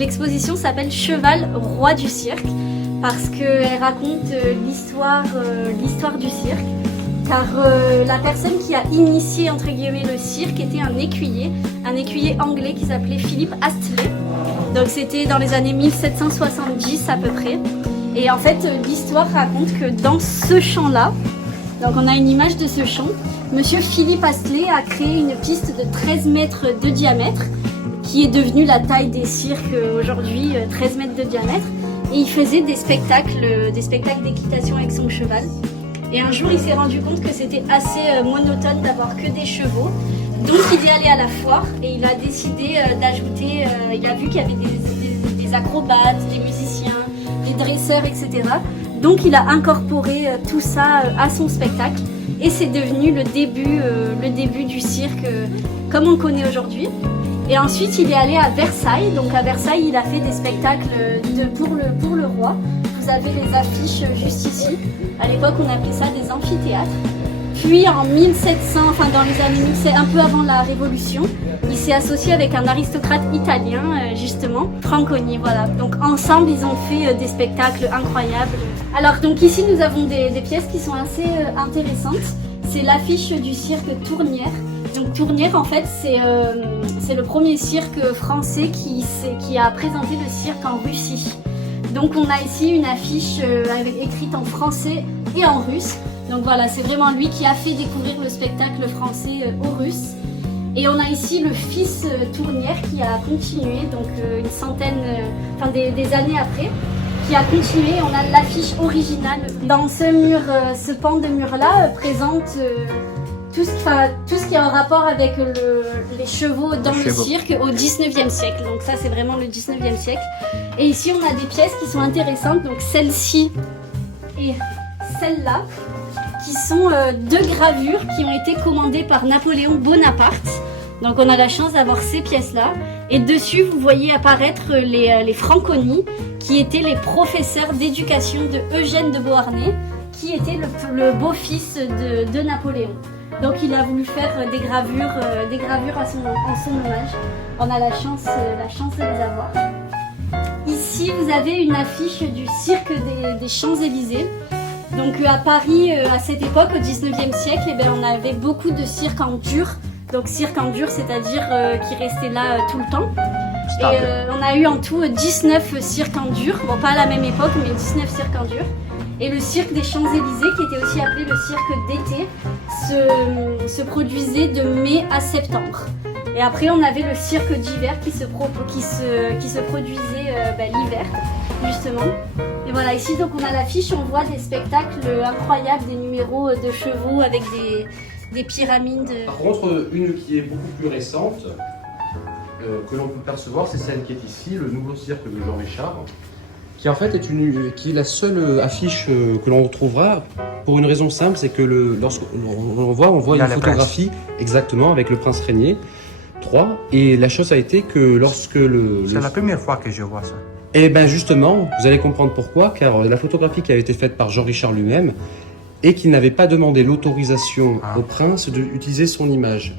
l'exposition s'appelle Cheval, roi du cirque, parce qu'elle raconte l'histoire du cirque. Car la personne qui a initié entre guillemets le cirque était un écuyer anglais qui s'appelait Philip Astley. Donc c'était dans les années 1770 à peu près. Et en fait l'histoire raconte que dans ce champ-là, donc on a une image de ce champ, Monsieur Philip Astley a créé une piste de 13 mètres de diamètre qui est devenue la taille des cirques aujourd'hui, 13 mètres de diamètre. Et il faisait des spectacles d'équitation avec son cheval. Et un jour, il s'est rendu compte que c'était assez monotone d'avoir que des chevaux. Donc, il est allé à la foire et il a décidé d'ajouter, il a vu qu'il y avait des acrobates, des musiciens, des dresseurs, etc. Donc, il a incorporé tout ça à son spectacle et c'est devenu le début du cirque comme on le connaît aujourd'hui. Et ensuite, il est allé à Versailles. Donc, à Versailles, il a fait des spectacles pour le roi. Vous avez les affiches juste ici. À l'époque, on appelait ça des amphithéâtres. Puis en 1700, enfin dans les années 1700, un peu avant la Révolution, il s'est associé avec un aristocrate italien, justement, Franconi, voilà. Donc ensemble, ils ont fait des spectacles incroyables. Alors donc ici, nous avons des pièces qui sont assez intéressantes. C'est l'affiche du cirque Tournière. Donc Tournière, en fait, c'est le premier cirque français qui a présenté le cirque en Russie. Donc on a ici une affiche écrite en français et en russe. Donc voilà, c'est vraiment lui qui a fait découvrir le spectacle français aux Russes. Et on a ici le fils Tournière qui a continué, donc une centaine, des années après, qui a continué. On a l'affiche originale. Dans ce mur, ce pan de mur-là présente tout ce qui est en rapport avec les chevaux dans le cirque au 19e siècle. Donc ça, c'est vraiment le 19e siècle. Et ici, on a des pièces qui sont intéressantes. Donc celle-ci et celle-là, qui sont deux gravures qui ont été commandées par Napoléon Bonaparte. Donc on a la chance d'avoir ces pièces-là. Et dessus, vous voyez apparaître les Franconi, qui étaient les professeurs d'éducation de Eugène de Beauharnais, qui était le beau-fils de Napoléon. Donc il a voulu faire des gravures en son hommage. On a la chance de les avoir. Ici, vous avez une affiche du cirque des Champs-Élysées. Donc à Paris, à cette époque, au 19e siècle, on avait beaucoup de cirques en dur. Donc cirque en dur, c'est-à-dire qui restait là tout le temps. Et on a eu en tout 19 cirques en dur. Bon, pas à la même époque, mais 19 cirques en dur. Et le cirque des Champs-Élysées, qui était aussi appelé le cirque d'été, se produisait de mai à septembre. Et après, on avait le cirque d'hiver qui se produisait l'hiver, justement. Et voilà, ici, donc on a l'affiche, on voit des spectacles incroyables, des numéros de chevaux avec des pyramides. Par contre, une qui est beaucoup plus récente, que l'on peut percevoir, c'est celle qui est ici, le nouveau cirque de Jean Richard, qui en fait qui est la seule affiche que l'on retrouvera pour une raison simple, c'est que lorsqu'on voit une photographie exactement avec le prince régnier 3, et la chose a été que lorsque C'est la première fois que je vois ça. Et bien justement, vous allez comprendre pourquoi, car la photographie qui avait été faite par Jean Richard lui-même, et qu'il n'avait pas demandé l'autorisation au prince d'utiliser son image.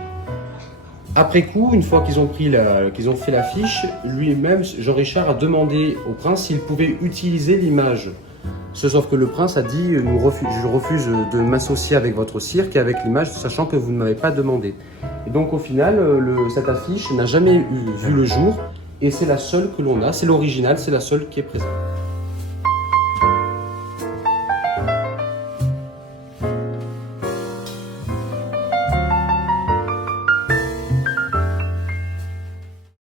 Après coup, une fois qu'ils ont fait l'affiche, lui-même, Jean Richard a demandé au prince s'il pouvait utiliser l'image. Sauf que le prince a dit je refuse de m'associer avec votre cirque et avec l'image, sachant que vous ne m'avez pas demandé. Et donc au final, cette affiche n'a jamais vu le jour et c'est la seule que l'on a, c'est l'original, c'est la seule qui est présente.